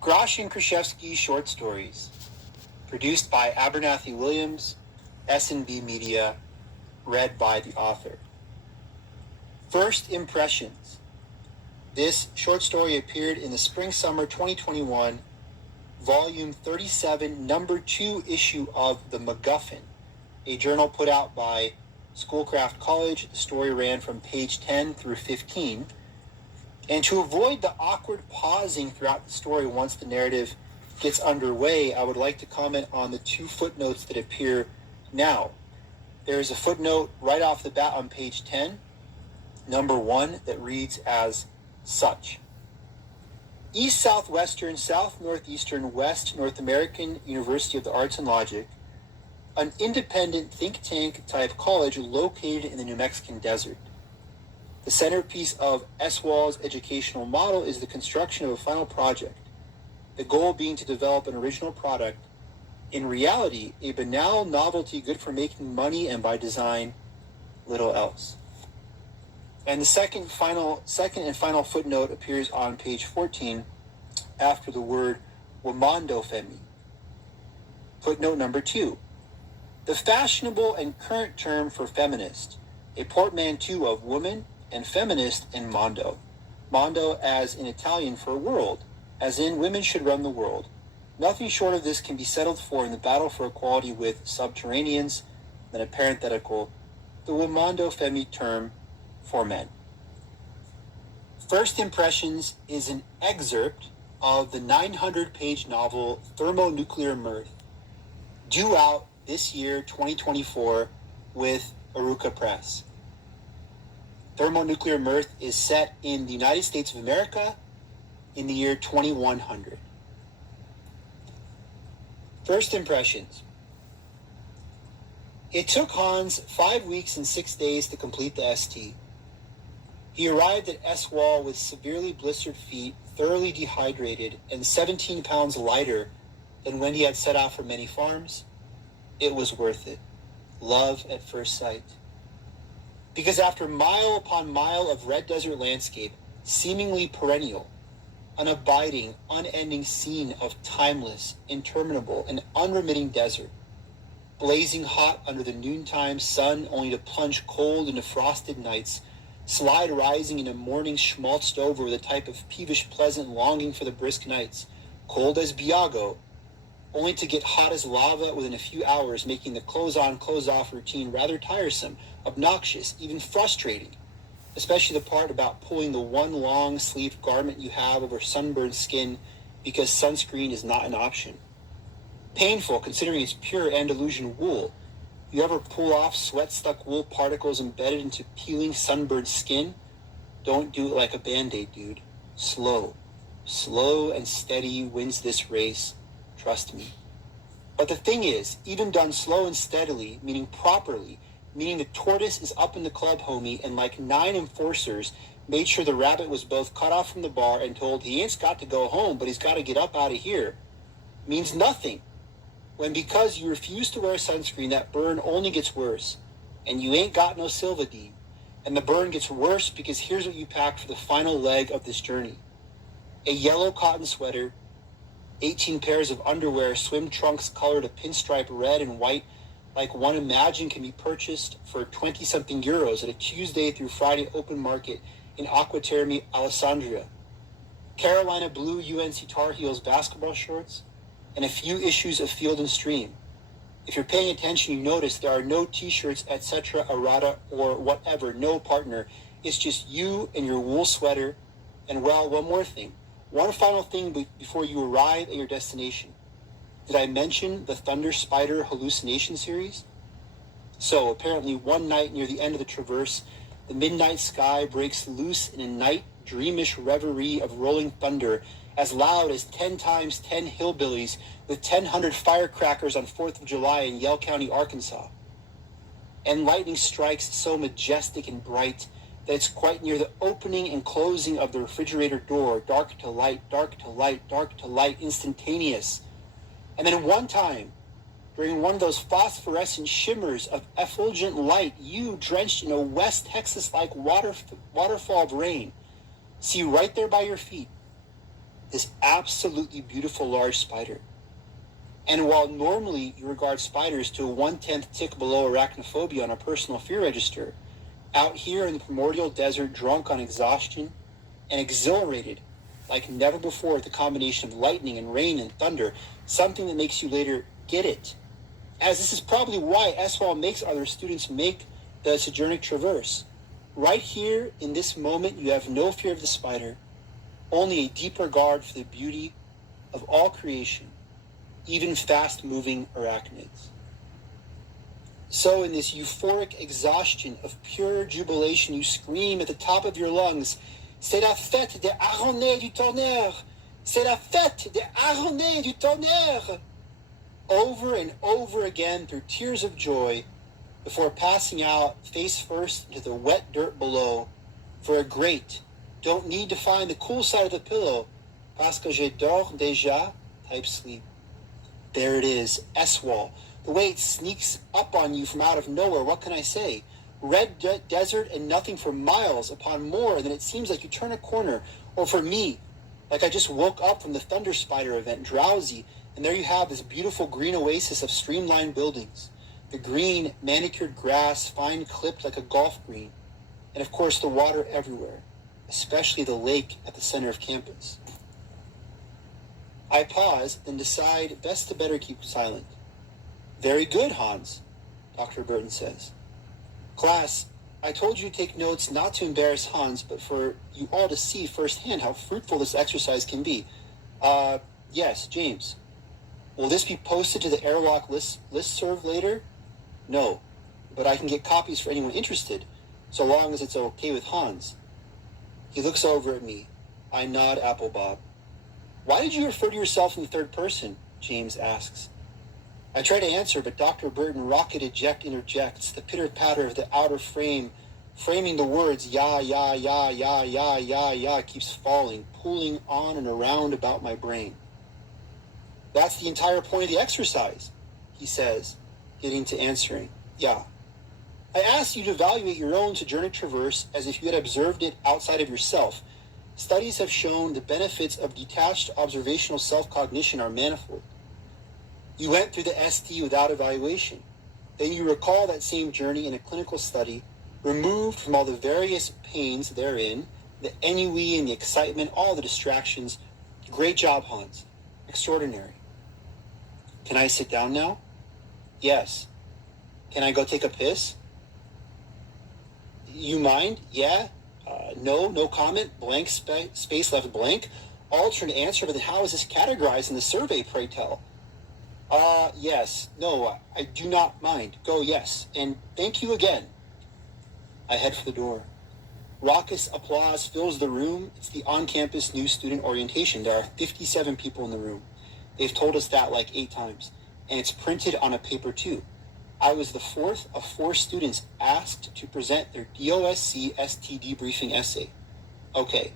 Gracjan Kraszewski Short Stories, produced by Abernathy Williams, S&B Media, read by the author. First Impressions. This short story appeared in the Spring-Summer 2021, Volume 37, Number 2 issue of The MacGuffin, a journal put out by Schoolcraft College. The story ran from page 10 through 15. And to avoid the awkward pausing throughout the story once the narrative gets underway, I would like to comment on the 2 footnotes that appear now. There is a footnote right off the bat on page 10, number 1, that reads as such. East Southwestern, South Northeastern, West North American University of the Arts and Logic, an independent think tank type college located in the New Mexican desert. The centerpiece of SWAL's educational model is the construction of a final project, the goal being to develop an original product, in reality, a banal novelty good for making money and by design, little else. And the second and final footnote appears on page 14 after the word Womando Femi. Footnote number 2. The fashionable and current term for feminist, a portmanteau of woman and feminist in mondo. Mondo as in Italian for world, as in women should run the world. Nothing short of this can be settled for in the battle for equality with subterraneans, then a parenthetical, the Womando Femi term for men. First Impressions is an excerpt of the 900-page novel Thermonuclear Mirth, due out this year, 2024, with Aruka Press. Thermonuclear Mirth is set in the United States of America in the year 2100. First Impressions. It took Hans 5 weeks and 6 days to complete the ST. He arrived at S-Wall with severely blistered feet, thoroughly dehydrated, and 17 pounds lighter than when he had set out for many farms. It was worth it. Love at first sight. Because after mile upon mile of red desert landscape, seemingly perennial, an abiding, unending scene of timeless, interminable, and unremitting desert, blazing hot under the noontime sun only to plunge cold into frosted nights, slide rising in a morning schmaltzed over with a type of peevish pleasant longing for the brisk nights, cold as Biago, only to get hot as lava within a few hours, making the clothes-on, clothes-off routine rather tiresome, obnoxious, even frustrating, especially the part about pulling the one long-sleeved garment you have over sunburned skin because sunscreen is not an option. Painful, considering it's pure Andalusian wool. You ever pull off sweat-stuck wool particles embedded into peeling sunburned skin? Don't do it like a Band-Aid, dude. Slow and steady wins this race. Trust me. But the thing is, even done slow and steadily, meaning properly, meaning the tortoise is up in the club, homie, and like 9 enforcers, made sure the rabbit was both cut off from the bar and told he ain't got to go home, but he's got to get up out of here, means nothing. When because you refuse to wear sunscreen, that burn only gets worse, and you ain't got no Silva D, and the burn gets worse because here's what you packed for the final leg of this journey. A yellow cotton sweater, 18 pairs of underwear, swim trunks colored a pinstripe red and white like one imagined can be purchased for 20-something euros at a Tuesday through Friday open market in Aqua Termi, Alessandria. Carolina blue UNC Tar Heels basketball shorts, and a few issues of Field and Stream. If you're paying attention, you notice there are no t-shirts, etc., errata, or whatever, no partner. It's just you and your wool sweater. And well, one more thing. One final thing before you arrive at your destination. Did I mention the Thunder Spider hallucination series? So, apparently one night near the end of the traverse, the midnight sky breaks loose in a night dreamish reverie of rolling thunder as loud as 10 times 10 hillbillies with 1,000 firecrackers on 4th of July in Yell County, Arkansas. And lightning strikes so majestic and bright that it's quite near the opening and closing of the refrigerator door, dark to light, dark to light, dark to light, instantaneous. And then one time, during one of those phosphorescent shimmers of effulgent light, you, drenched in a West Texas-like waterfall of rain, see right there by your feet, this absolutely beautiful large spider. And while normally you regard spiders to a 1/10 tick below arachnophobia on a personal fear register, out here in the primordial desert, drunk on exhaustion and exhilarated like never before at the combination of lightning and rain and thunder, something that makes you later get it. As this is probably why SWAL makes other students make the Sojournic Traverse. Right here in this moment, you have no fear of the spider, only a deep regard for the beauty of all creation, even fast-moving arachnids. So in this euphoric exhaustion of pure jubilation, you scream at the top of your lungs, "C'est la fête des Aronais du tonnerre! C'est la fête des Aronais du tonnerre!" over and over again through tears of joy before passing out face first into the wet dirt below for a great, don't need to find the cool side of the pillow, parce que je dors déjà type sleep. There it is, SWAL. The way it sneaks up on you from out of nowhere, what can I say? Red desert and nothing for miles upon more, and then it seems like you turn a corner. Or for me, like I just woke up from the Thunder Spider event, drowsy, and there you have this beautiful green oasis of streamlined buildings. The green, manicured grass, fine clipped like a golf green. And of course the water everywhere, especially the lake at the center of campus. I pause, then decide best to better keep silent. "Very good, Hans," Dr. Burton says. "Class, I told you to take notes not to embarrass Hans, but for you all to see firsthand how fruitful this exercise can be. Yes, James. Will this be posted to the airlock listserv later? No, but I can get copies for anyone interested, so long as it's okay with Hans." He looks over at me. I nod apple bob. "Why did you refer to yourself in the third person?" James asks. I try to answer, but Dr. Burton rocket eject interjects, the pitter-patter of the outer frame, framing the words ya, ya, ya, ya, ya, ya, ya, keeps falling, pulling on and around about my brain. "That's the entire point of the exercise," he says, getting to answering. "Yeah. I asked you to evaluate your own Sojournic Traverse as if you had observed it outside of yourself. Studies have shown the benefits of detached observational self-cognition are manifold. You went through the ST without evaluation. Then you recall that same journey in a clinical study, removed from all the various pains therein, the ennui and the excitement, all the distractions. Great job, Hans. Extraordinary. Can I sit down now? Yes. Can I go take a piss? You mind? Yeah? No comment, blank space left blank. Alternate answer, but then how is this categorized in the survey, pray tell? Yes. No, I do not mind. Go, yes. And thank you again. I head for the door. Raucous applause fills the room. It's the on-campus new student orientation. There are 57 people in the room. They've told us that like 8 times. And it's printed on a paper too. I was the 4th of 4 students asked to present their DOSC ST debriefing essay. Okay,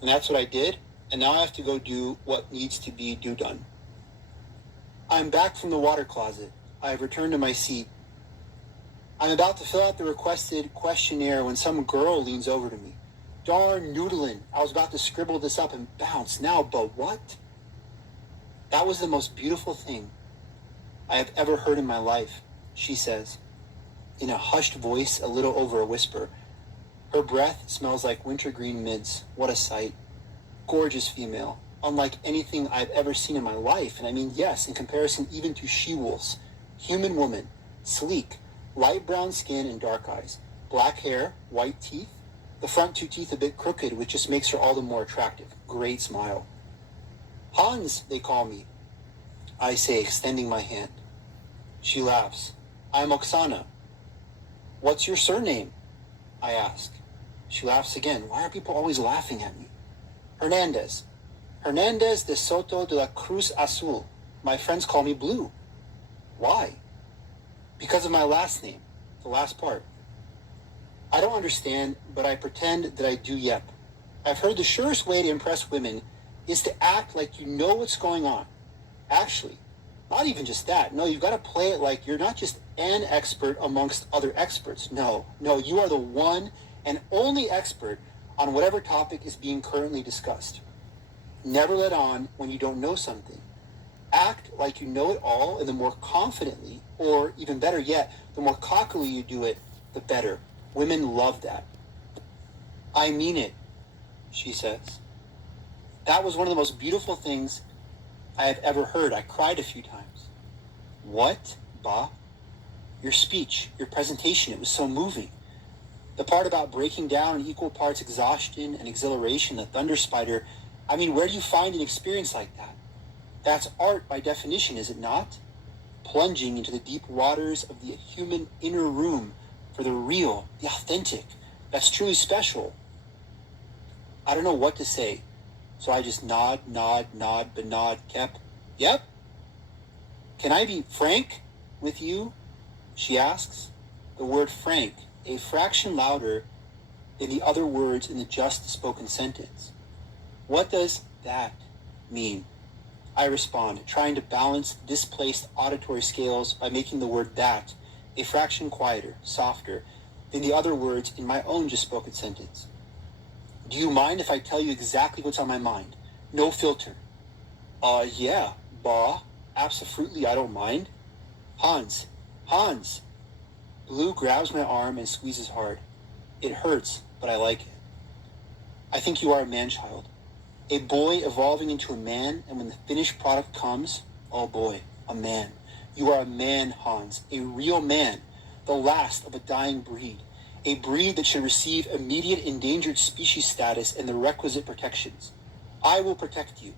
and that's what I did, and now I have to go do what needs to be done. I'm back from the water closet. I have returned to my seat. I'm about to fill out the requested questionnaire when some girl leans over to me. Darn noodlin', I was about to scribble this up and bounce now, but what? That was the most beautiful thing I have ever heard in my life, she says, in a hushed voice a little over a whisper. Her breath smells like wintergreen mints. What a sight. Gorgeous female, unlike anything I've ever seen in my life. And I mean, yes, in comparison even to she-wolves. Human woman, sleek, light brown skin and dark eyes, black hair, white teeth, the front 2 teeth a bit crooked, which just makes her all the more attractive. Great smile. Hans, they call me, I say, extending my hand. She laughs. I'm Oxana. What's your surname? I ask. She laughs again. Why are people always laughing at me? Hernandez. Hernandez de Soto de la Cruz Azul. My friends call me Blue. Why? Because of my last name, the last part. I don't understand, but I pretend that I do yep. I've heard the surest way to impress women is to act like you know what's going on. Actually, not even just that. No, you've got to play it like you're not just an expert amongst other experts. No, you are the one and only expert on whatever topic is being currently discussed. Never let on when you don't know something. Act like you know it all, and the more confidently, or even better yet, the more cockily you do it, the better. Women love that. I mean it, she says. That was one of the most beautiful things I have ever heard. I cried a few times. What, Ba? Your speech, your presentation, it was so moving. The part about breaking down in equal parts exhaustion and exhilaration, the thunder spider, I mean, where do you find an experience like that? That's art by definition, is it not? Plunging into the deep waters of the human inner room for the real, the authentic, that's truly special. I don't know what to say, so I just nod, but nod, kept. Yep. Can I be frank with you? She asks. The word frank, a fraction louder than the other words in the just spoken sentence. What does that mean? I respond, trying to balance the displaced auditory scales by making the word that a fraction quieter, softer than the other words in my own just spoken sentence. Do you mind if I tell you exactly what's on my mind? No filter. Yeah, Ba. Absolutely, I don't mind. Hans. Blue grabs my arm and squeezes hard. It hurts, but I like it. I think you are a man-child. A boy evolving into a man, and when the finished product comes, oh boy, a man. You are a man, Hans, a real man, the last of a dying breed, a breed that should receive immediate endangered species status and the requisite protections. I will protect you,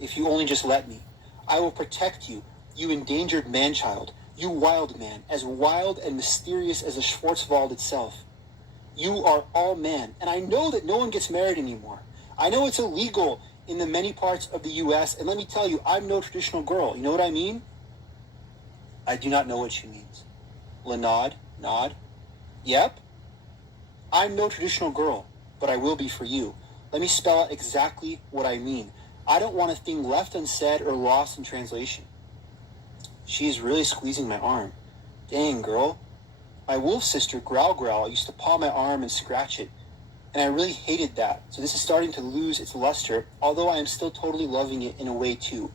if you only just let me. I will protect you, you endangered man-child, you wild man, as wild and mysterious as the Schwarzwald itself. You are all man, and I know that no one gets married anymore. I know it's illegal in the many parts of the U.S., and let me tell you, I'm no traditional girl. You know what I mean? I do not know what she means. Nod. Yep. I'm no traditional girl, but I will be for you. Let me spell out exactly what I mean. I don't want a thing left unsaid or lost in translation. She's really squeezing my arm. Dang, girl. My wolf sister, Growl, used to paw my arm and scratch it, and I really hated that. So this is starting to lose its luster, although I am still totally loving it in a way too.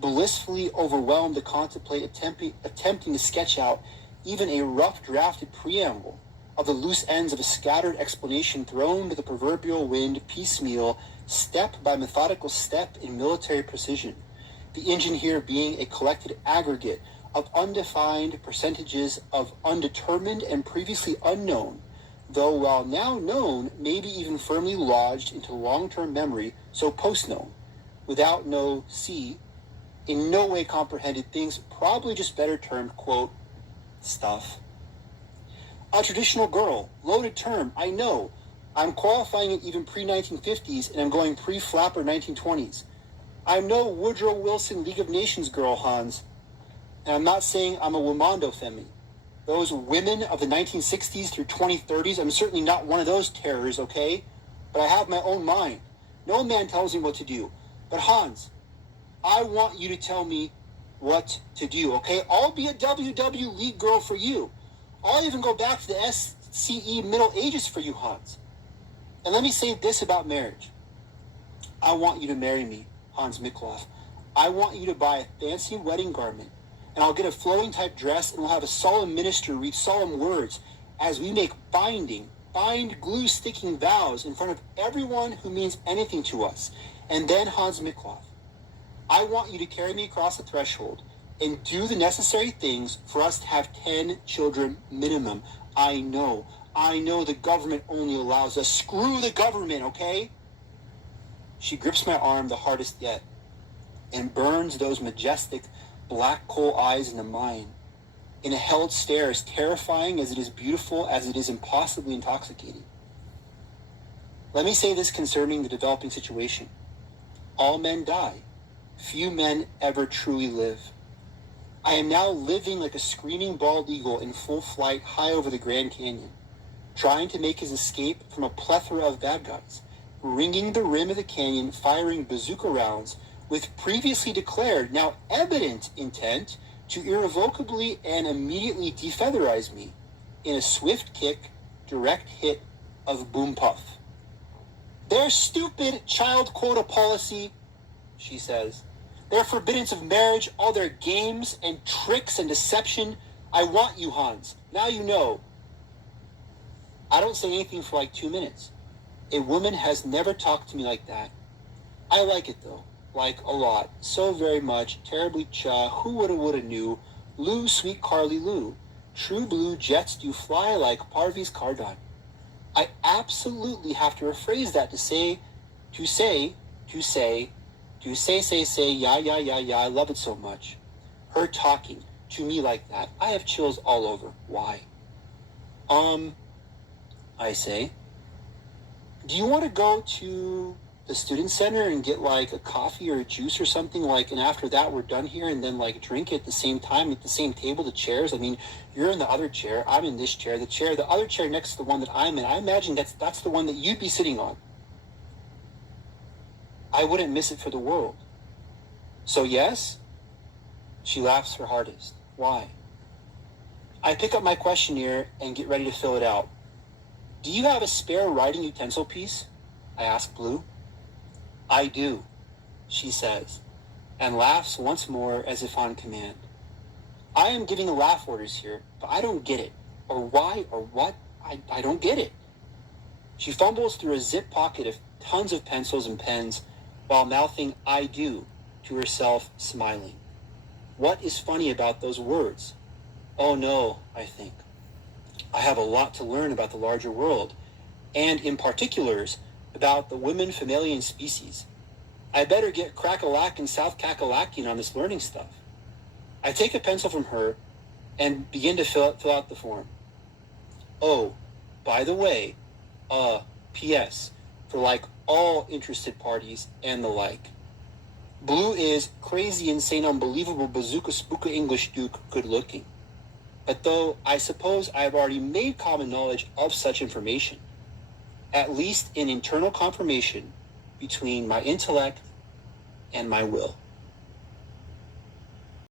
Blissfully overwhelmed to contemplate attempting to sketch out even a rough drafted preamble of the loose ends of a scattered explanation thrown to the proverbial wind piecemeal, step by methodical step in military precision. The engine here being a collected aggregate of undefined percentages of undetermined and previously unknown, though while now known, maybe even firmly lodged into long-term memory, so post-known, without no C, in no way comprehended things, probably just better termed, quote, stuff. A traditional girl, loaded term, I know. I'm qualifying it even pre-1950s, and I'm going pre-flapper 1920s. I'm no Woodrow Wilson League of Nations girl, Hans. And I'm not saying I'm a Womando femi. Those women of the 1960s through 2030s, I'm certainly not one of those terrors, okay? But I have my own mind. No man tells me what to do. But Hans, I want you to tell me what to do, okay? I'll be a WW League girl for you. I'll even go back to the SCE Middle Ages for you, Hans. And let me say this about marriage. I want you to marry me, Hans Mikloff. I want you to buy a fancy wedding garment, and I'll get a flowing type dress, and we'll have a solemn minister read solemn words as we make bind glue sticking vows in front of everyone who means anything to us. And then, Hans Mikloff, I want you to carry me across the threshold and do the necessary things for us to have 10 children minimum. I know the government only allows us. Screw the government, okay? She grips my arm the hardest yet and burns those majestic black coal eyes into mine in a held stare as terrifying as it is beautiful, as it is impossibly intoxicating. Let me say this concerning the developing situation. All men die. Few men ever truly live. I am now living like a screaming bald eagle in full flight high over the Grand Canyon, trying to make his escape from a plethora of bad guys, ringing the rim of the canyon, firing bazooka rounds with previously declared, now evident intent to irrevocably and immediately defeatherize me in a swift kick, direct hit of boom puff. Their stupid child quota policy, she says. Their forbiddance of marriage, all their games and tricks and deception. I want you, Hans. Now you know. I don't say anything for like 2 minutes. A woman has never talked to me like that. I like it though. Like a lot. So very much. Terribly cha. Who woulda knew. Lou, sweet Carly Lou. True blue jets do fly like Parvi's Cardon. I absolutely have to rephrase that to say, yeah, I love it so much. Her talking to me like that. I have chills all over. Why? I say, do you want to go to the student center and get like a coffee or a juice or something like, and after that we're done here and then like drink at the same time at the same table, the chairs? I mean, you're in the other chair, I'm in this chair, the other chair next to the one that I'm in. I imagine that's the one that you'd be sitting on. I wouldn't miss it for the world. So yes? She laughs her hardest. Why? I pick up my questionnaire and get ready to fill it out. Do you have a spare writing utensil piece? I ask Blue. I do, she says, and laughs once more as if on command. I am giving laugh orders here, but I don't get it. Or why or what? I don't get it. She fumbles through a zip pocket of tons of pencils and pens while mouthing I do to herself, smiling. What is funny about those words? Oh no, I think. I have a lot to learn about the larger world, and in particulars, about the women mammalian species. I better get Crackalack and South Kakalackian on this learning stuff. I take a pencil from her and begin to fill out the form. Oh, by the way, P.S., for like all interested parties and the like. Blue is crazy, insane, unbelievable, bazooka, spooka English Duke, good looking. But though I suppose I have already made common knowledge of such information, at least in internal confirmation between my intellect and my will.